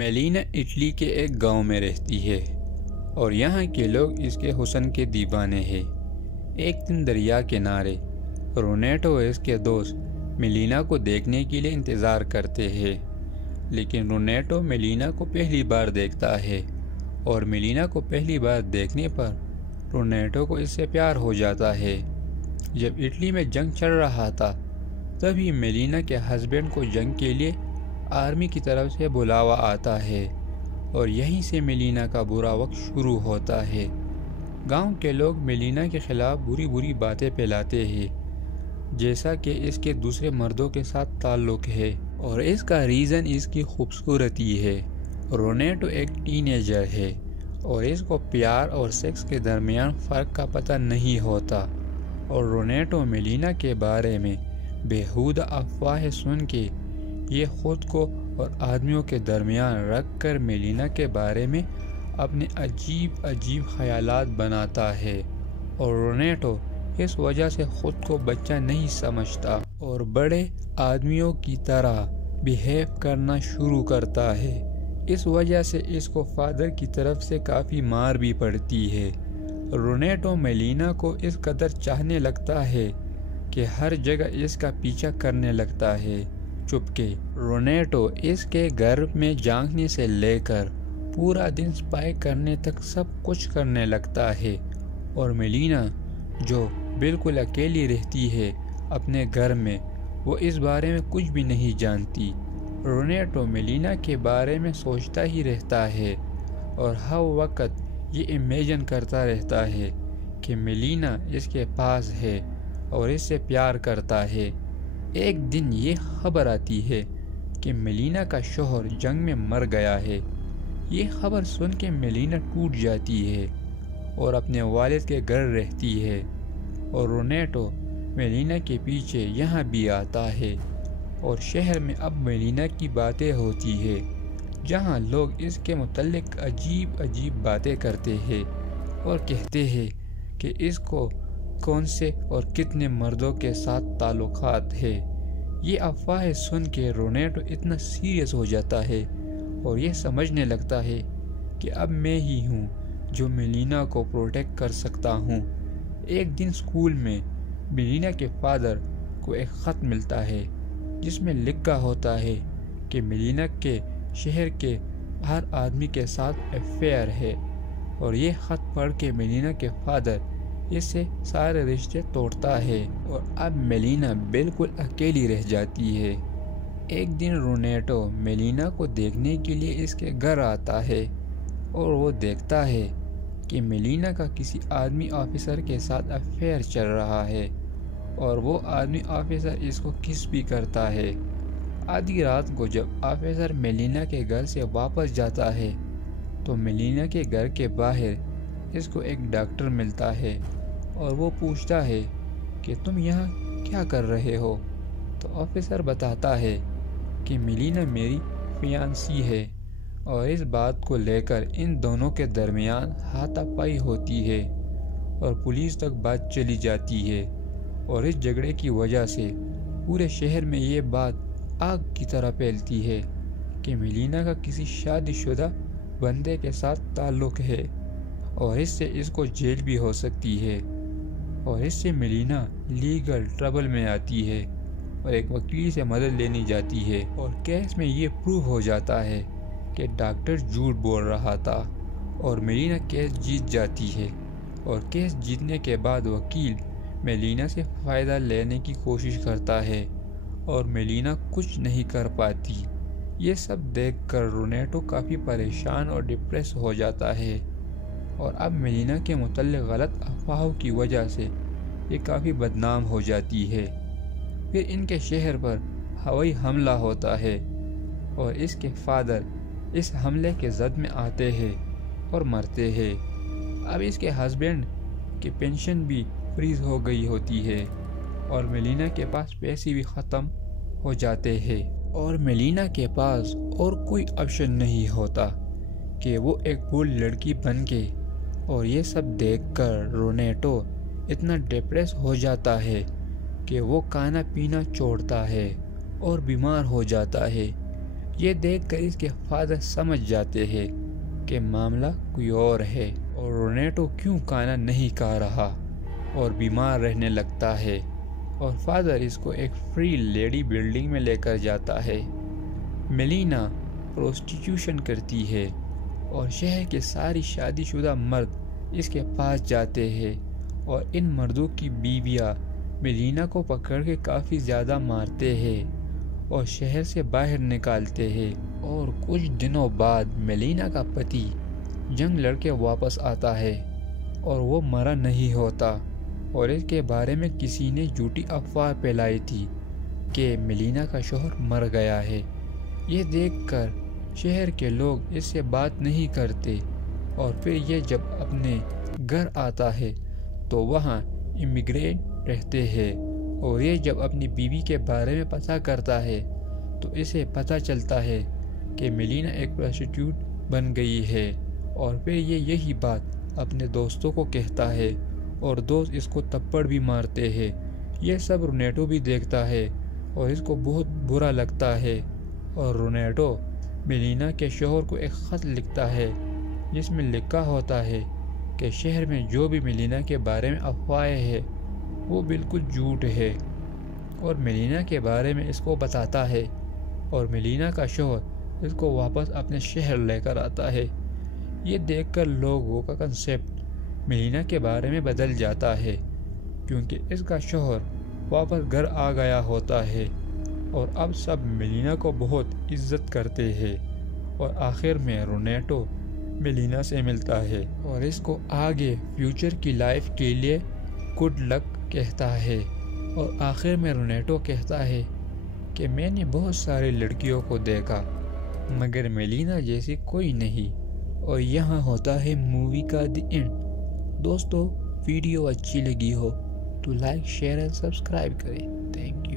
میلینا Italy کے ایک گاؤں میں رہتی ہے اور یہاں کے لوگ اس کے حسن کے دیوانے ہیں۔ ایک دن دریا کنارے رونیٹو اور اس کے دوست میلینا کو دیکھنے کے لیے انتظار کرتے ہیں، لیکن رونیٹو میلینا کو پہلی بار دیکھتا ہے اور میلینا کو پہلی بار دیکھنے پر رونیٹو کو اس سے پیار ہو جاتا ہے۔ جب اٹلی میں جنگ چل رہا تھا تبھی میلینا کے ہسبینڈ کو جنگ کے لیے آرمی کی طرف سے بلاوا آتا ہے اور یہیں سے میلینا کا برا وقت شروع ہوتا ہے۔ گاؤں کے لوگ میلینا کے خلاف بری باتیں پھیلاتے ہیں، جیسا کہ اس کے دوسرے مردوں کے ساتھ تعلق ہے اور اس کا ریزن اس کی خوبصورتی ہے۔ رونیٹو ایک ٹین ایجر ہے اور اس کو پیار اور سیکس کے درمیان فرق کا پتہ نہیں ہوتا، اور رونیٹو میلینا کے بارے میں بیہودہ افواہیں سن کے یہ خود کو اور آدمیوں کے درمیان رکھ کر میلینا کے بارے میں اپنے عجیب خیالات بناتا ہے، اور رونیٹو اس وجہ سے خود کو بچہ نہیں سمجھتا اور بڑے آدمیوں کی طرح بیہیو کرنا شروع کرتا ہے۔ اس وجہ سے اس کو فادر کی طرف سے کافی مار بھی پڑتی ہے۔ رونیٹو میلینا کو اس قدر چاہنے لگتا ہے کہ ہر جگہ اس کا پیچھا کرنے لگتا ہے چپکے۔ رونیٹو اس کے گھر میں جھانکنے سے لے کر پورا دن سپائی کرنے تک سب کچھ کرنے لگتا ہے، اور میلینا جو بالکل اکیلی رہتی ہے اپنے گھر میں، وہ اس بارے میں کچھ بھی نہیں جانتی۔ رونیٹو میلینا کے بارے میں سوچتا ہی رہتا ہے اور ہر وقت یہ امیجن کرتا رہتا ہے کہ میلینا اس کے پاس ہے اور اس سے پیار کرتا ہے۔ ایک دن یہ خبر آتی ہے کہ میلینا کا شوہر جنگ میں مر گیا ہے۔ یہ خبر سن کے میلینا ٹوٹ جاتی ہے اور اپنے والد کے گھر رہتی ہے، اور رونیٹو میلینا کے پیچھے یہاں بھی آتا ہے، اور شہر میں اب میلینا کی باتیں ہوتی ہے، جہاں لوگ اس کے متعلق عجیب باتیں کرتے ہیں اور کہتے ہیں کہ اس کو کون سے اور کتنے مردوں کے ساتھ تعلقات ہے۔ یہ افواہیں سن کے رونیٹو اتنا سیریس ہو جاتا ہے اور یہ سمجھنے لگتا ہے کہ اب میں ہی ہوں جو میلینا کو پروٹیکٹ کر سکتا ہوں۔ ایک دن اسکول میں میلینا کے فادر کو ایک خط ملتا ہے جس میں لکھا ہوتا ہے کہ میلینا کے شہر کے ہر آدمی کے ساتھ افیئر ہے، اور یہ خط پڑھ کے میلینا کے فادر اس سے سارے رشتے توڑتا ہے اور اب میلینا بالکل اکیلی رہ جاتی ہے۔ ایک دن رونیٹو میلینا کو دیکھنے کے لیے اس کے گھر آتا ہے اور وہ دیکھتا ہے کہ میلینا کا کسی آرمی آفیسر کے ساتھ افیئر چل رہا ہے، اور وہ آرمی آفیسر اس کو کس بھی کرتا ہے۔ آدھی رات کو جب آفیسر میلینا کے گھر سے واپس جاتا ہے تو میلینا کے گھر کے باہر اس کو ایک ڈاکٹر ملتا ہے اور وہ پوچھتا ہے کہ تم یہاں کیا کر رہے ہو؟ تو آفیسر بتاتا ہے کہ میلینا میری فیانسی ہے، اور اس بات کو لے کر ان دونوں کے درمیان ہاتھا پائی ہوتی ہے اور پولیس تک بات چلی جاتی ہے، اور اس جھگڑے کی وجہ سے پورے شہر میں یہ بات آگ کی طرح پھیلتی ہے کہ میلینا کا کسی شادی شدہ بندے کے ساتھ تعلق ہے، اور اس سے اس کو جیل بھی ہو سکتی ہے، اور اس سے میلینا لیگل ٹربل میں آتی ہے اور ایک وکیل سے مدد لینی جاتی ہے، اور کیس میں یہ پروو ہو جاتا ہے کہ ڈاکٹر جھوٹ بول رہا تھا، اور میلینا کیس جیت جاتی ہے، اور کیس جیتنے کے بعد وکیل میلینا سے فائدہ لینے کی کوشش کرتا ہے اور میلینا کچھ نہیں کر پاتی۔ یہ سب دیکھ کر رونیٹو کافی پریشان اور ڈپریس ہو جاتا ہے، اور اب میلینا کے متعلق غلط افواہوں کی وجہ سے یہ کافی بدنام ہو جاتی ہے۔ پھر ان کے شہر پر ہوائی حملہ ہوتا ہے اور اس کے فادر اس حملے کے زد میں آتے ہیں اور مرتے ہیں۔ اب اس کے ہسبینڈ کی پینشن بھی فریز ہو گئی ہوتی ہے، اور میلینا کے پاس پیسے بھی ختم ہو جاتے ہیں، اور میلینا کے پاس اور کوئی آپشن نہیں ہوتا کہ وہ ایک بوڑھی لڑکی بن کے، اور یہ سب دیکھ کر رونیٹو اتنا ڈپریس ہو جاتا ہے کہ وہ کھانا پینا چھوڑتا ہے اور بیمار ہو جاتا ہے۔ یہ دیکھ کر اس کے فادر سمجھ جاتے ہیں کہ معاملہ کوئی اور ہے اور رونیٹو کیوں کھانا نہیں کھا رہا اور بیمار رہنے لگتا ہے، اور فادر اس کو ایک فری لیڈی بلڈنگ میں لے کر جاتا ہے۔ میلینا پروسٹیٹیوشن کرتی ہے اور شہر کے ساری شادی شدہ مرد اس کے پاس جاتے ہیں اور ان مردوں کی بیویاں میلینا کو پکڑ کے کافی زیادہ مارتے ہیں اور شہر سے باہر نکالتے ہیں۔ اور کچھ دنوں بعد میلینا کا پتی جنگ لڑ کے واپس آتا ہے اور وہ مرا نہیں ہوتا، اور اس کے بارے میں کسی نے جھوٹی افواہ پھیلائی تھی کہ میلینا کا شوہر مر گیا ہے۔ یہ دیکھ کر شہر کے لوگ اس سے بات نہیں کرتے، اور پھر یہ جب اپنے گھر آتا ہے تو وہاں امیگرینٹ رہتے ہیں، اور یہ جب اپنی بیوی کے بارے میں پتہ کرتا ہے تو اسے پتہ چلتا ہے کہ میلینا ایک پروسٹیٹیوٹ بن گئی ہے، اور پھر یہ یہی بات اپنے دوستوں کو کہتا ہے اور دوست اس کو تھپڑ بھی مارتے ہیں۔ یہ سب رونیٹو بھی دیکھتا ہے اور اس کو بہت برا لگتا ہے، اور رونیٹو میلینا کے شوہر کو ایک خط لکھتا ہے جس میں لکھا ہوتا ہے کہ شہر میں جو بھی میلینا کے بارے میں افواہیں ہیں وہ بالکل جھوٹ ہے، اور میلینا کے بارے میں اس کو بتاتا ہے، اور میلینا کا شوہر اس کو واپس اپنے شہر لے کر آتا ہے۔ یہ دیکھ کر لوگوں کا کنسیپٹ میلینا کے بارے میں بدل جاتا ہے، کیونکہ اس کا شوہر واپس گھر آ گیا ہوتا ہے، اور اب سب میلینا کو بہت عزت کرتے ہیں، اور آخر میں رونیٹو میلینا سے ملتا ہے اور اس کو آگے فیوچر کی لائف کے لیے گڈ لک کہتا ہے، اور آخر میں رونیٹو کہتا ہے کہ میں نے بہت سارے لڑکیوں کو دیکھا مگر میلینا جیسی کوئی نہیں، اور یہاں ہوتا ہے مووی کا دی اینڈ۔ دوستو، ویڈیو اچھی لگی ہو تو لائک، شیئر اور سبسکرائب کریں۔ Thank you.